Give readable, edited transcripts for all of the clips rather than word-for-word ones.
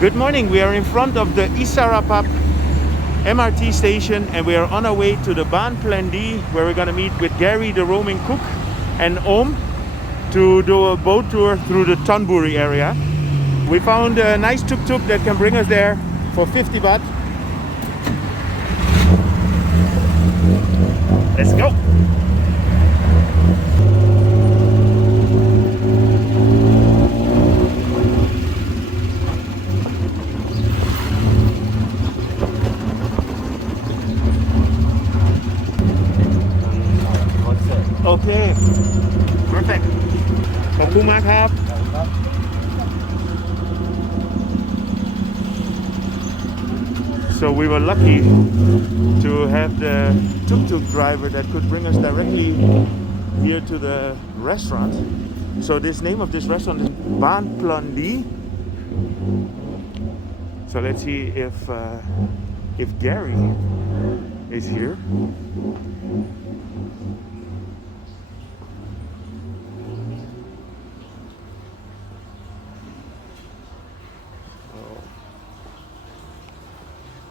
Good morning. We are in front of the Itsaraphap MRT station and we are on our way to the Baan Plern Dee, where we're going to meet with Gary, the roaming cook, and Om to do a boat tour through the Thonburi area. We found a nice tuk-tuk that can bring us there for 50 baht. Let's go! Okay, perfect. ขอบคุณมากครับ So we were lucky to have the tuk-tuk driver that could bring us directly here to the restaurant. So this name of this restaurant is Baan Plern Dee. So let's see if Gary is here.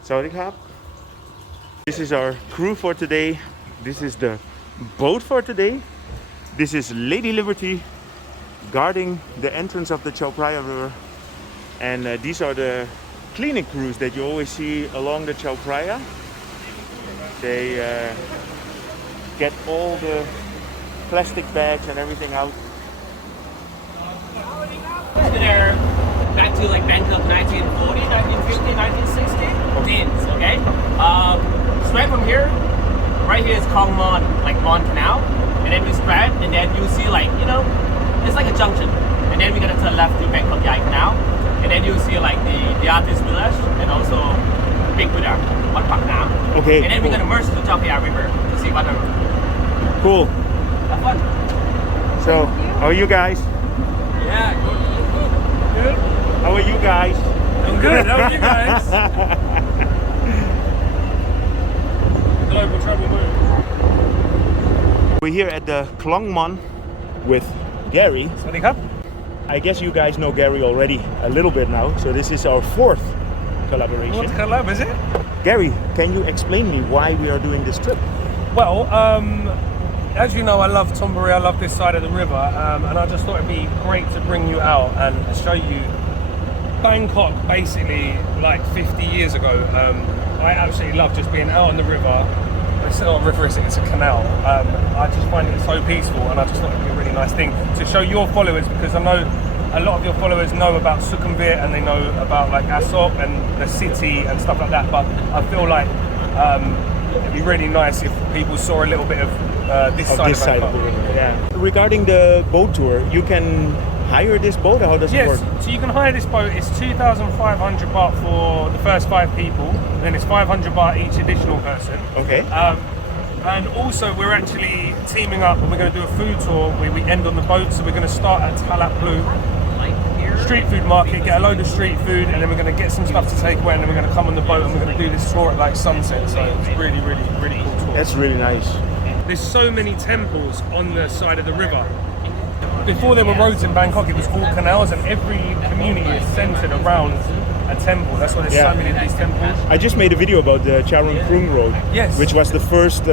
Itsaraphap. This is our crew for today. This is the boat for today. This is Lady Liberty guarding the entrance of the Chao Phraya River. And these are the cleaning crews that you always see along the Chao Phraya. They get all the plastic bags and everything out. They're back to like Bangkok 1940, 1950, 1960. Teens, okay? Straight from here, right here is Khong Mon, like Mon Canal. And then we straight, and then you see like, you know, it's like a junction. And then we're gonna turn left to Bangkok Yai Canal. And then you see like the artist village and also big Buddha, Wat Paknam. Okay. And then we're gonna merge to the Chao Phraya River to see Wat Paknam. Cool. Have fun. So, how are you guys? Yeah, good. How are you guys? I'm good. How are you guys? Global travel move. We're here at the Klong Mon with Gary. Swadee Cup. I guess you guys know Gary already a little bit now. So this is our fourth collaboration. What collab is it? Gary, can you explain me why we are doing this trip? Well, as you know, I love Thonburi, I love this side of the river, and I just thought it'd be great to bring you out and show you Bangkok basically like 50 years ago. I absolutely love just being out on the river. It's not a river, it's a canal. I just find it so peaceful, and I just thought it'd be a really nice thing to show your followers, because I know a lot of your followers know about Sukhumvit and they know about like Asop and the city and stuff like that, but I feel like it'd be really nice if people saw a little bit of this side of Bangkok. the river. Yeah. Regarding the boat tour, you can hire this boat, or how does it work? Yes, so you can hire this boat. It's 2,500 baht for the first 5 people, then it's 500 baht each additional person. Okay. And also we're actually teaming up and we're going to do a food tour where we end on the boat. So we're going to start at Talat Blue street food market, get a load of street food, and then we're going to get some stuff to take away, and then we're going to come on the boat and we're going to do this tour at like sunset. So it's really, really, really cool tour. That's really nice. There's so many temples on the side of the river. Before there were roads in Bangkok, it was called Canals, and every community is centered around a temple. That's why there's so many of these temples. I just made a video about the Charoen Krung Road, Yes. which was the first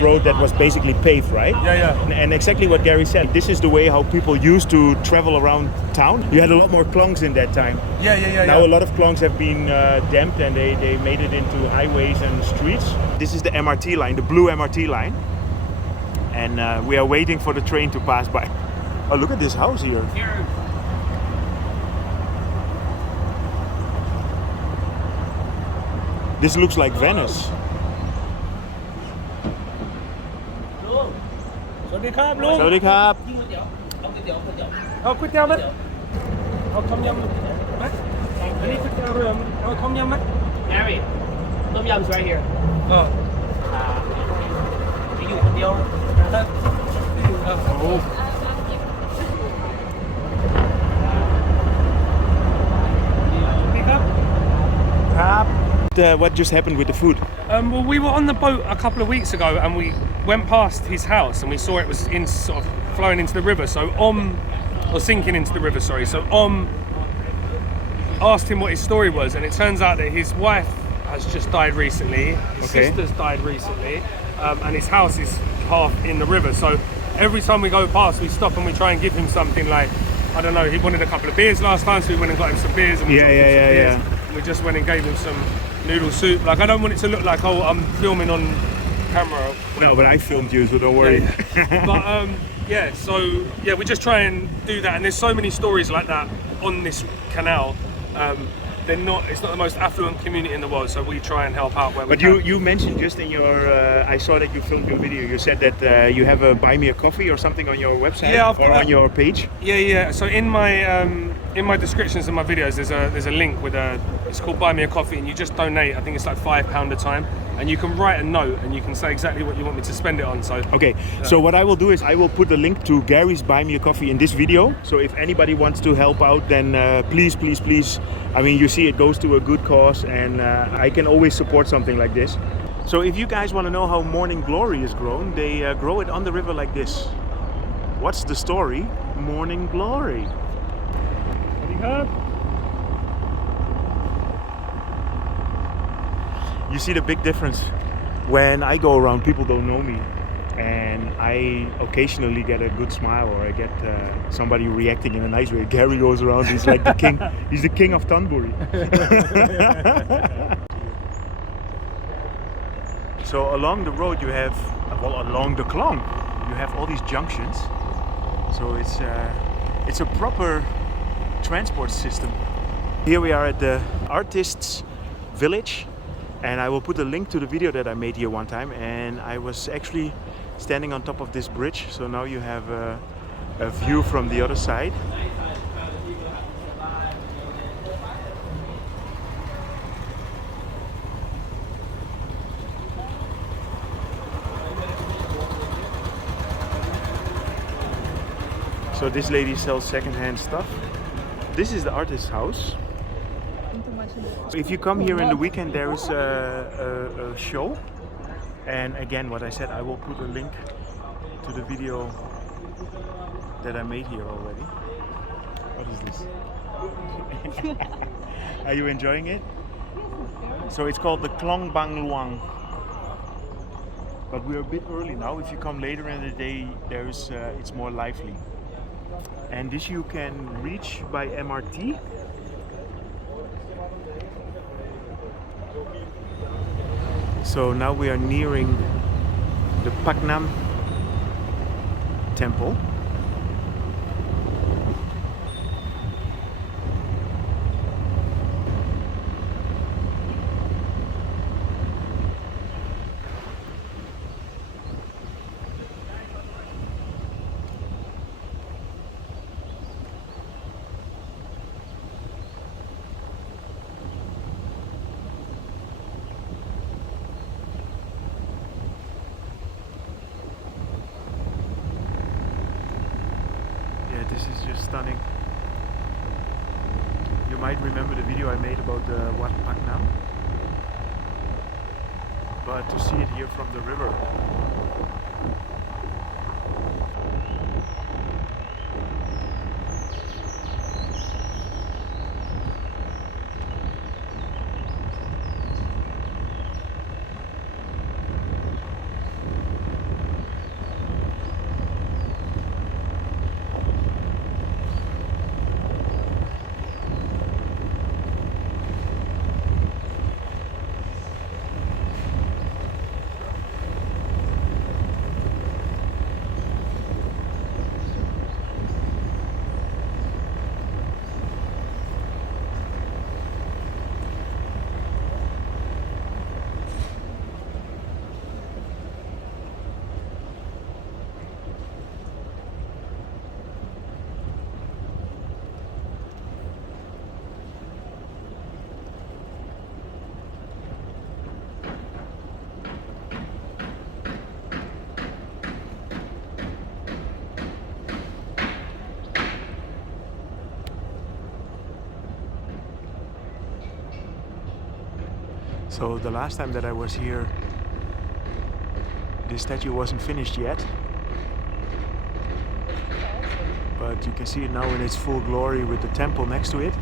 road that was basically paved, right? Yeah. And exactly what Gary said. This is the way how people used to travel around town. You had a lot more klongs in that time. Yeah. Now a lot of klongs have been damped and they made it into highways and streets. This is the MRT line, the blue MRT line. And we are waiting for the train to pass by. Oh, look at this house here. This looks like Venice. Swadee Cup, Lung. Swadee Cup.เอาก๋วยเตี๋ยวไหมเอาต้มยำไหมอันนี้ก๋วยเตี๋ยวเรือเอาต้มยำไหม Gary, Tom Yum's right here. จะอยู่คนเดียว What just happened with the food? Well, we were on the boat a couple of weeks ago and we went past his house and we saw it was in sort of flowing into the river. So or sinking into the river. Sorry. So asked him what his story was, and it turns out that his wife has just died recently, his Okay. sister's died recently, and his house is half in the river. So every time we go past, we stop and we try and give him something like, I don't know, he wanted a couple of beers last time, so we went and got him some beers. And we got him some beers. We just went and gave him some noodle soup. Like, I don't want it to look like, oh, I'm filming on camera. No, but I filmed you, so don't worry. But so we just try and do that, and there's so many stories like that on this canal. It's not the most affluent community in the world, so we try and help out where we But can. you mentioned just in your, I saw that you filmed your video, you said that you have a buy me a coffee or something on your website, Yeah, I've or got- on your page. Yeah. So in my descriptions of my videos, there's a link with it's called Buy Me a Coffee, and you just donate. I think it's like £5 a time, and you can write a note and you can say exactly what you want me to spend it on. So Okay, so what I will do is I will put a link to Gary's Buy Me a Coffee in this video. So if anybody wants to help out, then please. I mean, you see it goes to a good cause, and I can always support something like this. So if you guys want to know how Morning Glory is grown, they grow it on the river like this. What's the story? Morning Glory. You see the big difference. When I go around, people don't know me, and I occasionally get a good smile, or I get somebody reacting in a nice way. Gary goes around, he's like the king. He's the king of Thonburi. So along the road you have, along the Klong, you have all these junctions. So it's a proper transport system. Here we are at the artists' village. And I will put a link to the video that I made here one time, and I was actually standing on top of this bridge, so now you have a view from the other side. So this lady sells secondhand stuff. This is the artist's house. If you come here in the weekend, there is a show, and again, what I said, I will put a link to the video that I made here already. What is this? Are you enjoying it? So it's called the Klong Bang Luang, but we're a bit early now. If you come later in the day, it's more lively, and this you can reach by MRT. So now we are nearing the Paknam temple. This is just stunning. You might remember the video I made about the Wat Paknam, but to see it here from the river. So the last time that I was here, this statue wasn't finished yet. But you can see it now in its full glory with the temple next to it.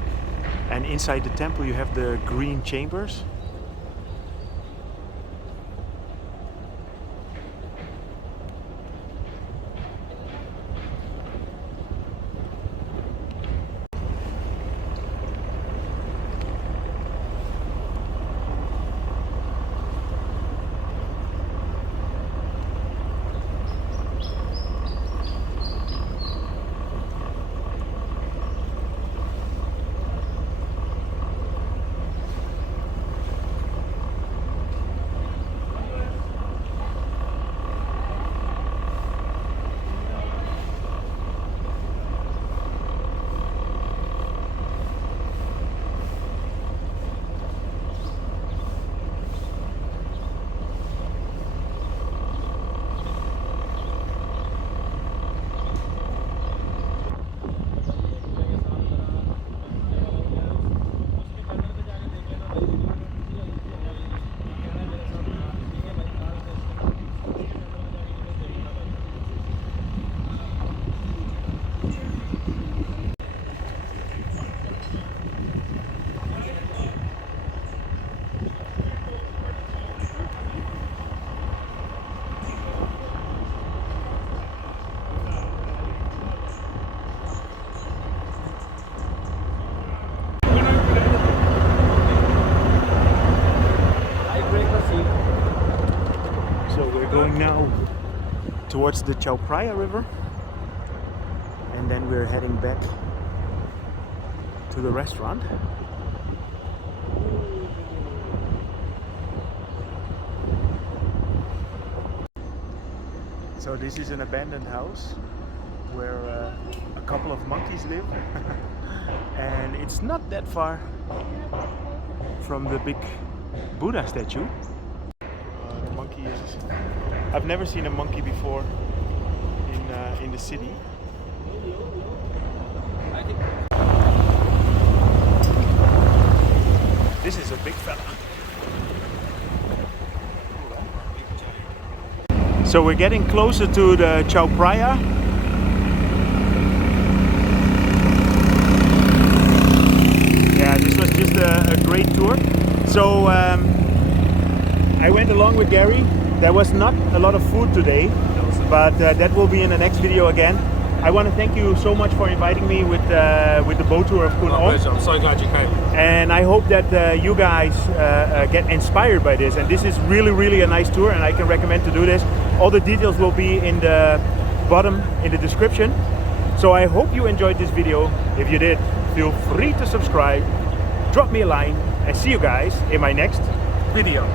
And inside the temple you have the green chambers. Going now towards the Chao Phraya River, and then we're heading back to the restaurant. So this is an abandoned house where a couple of monkeys live and it's not that far from the big Buddha statue. The monkey is... I've never seen a monkey before in the city. This is a big fella. So we're getting closer to the Chao Phraya. Yeah, this was just a great tour. So I went along with Gary. There was not a lot of food today, but that will be in the next video again. I want to thank you so much for inviting me with the boat tour of Khun Om. I'm so glad you came. And I hope that you guys get inspired by this. And this is really a nice tour, and I can recommend to do this. All the details will be in the bottom in the description. So I hope you enjoyed this video. If you did, feel free to subscribe, drop me a line, and see you guys in my next video.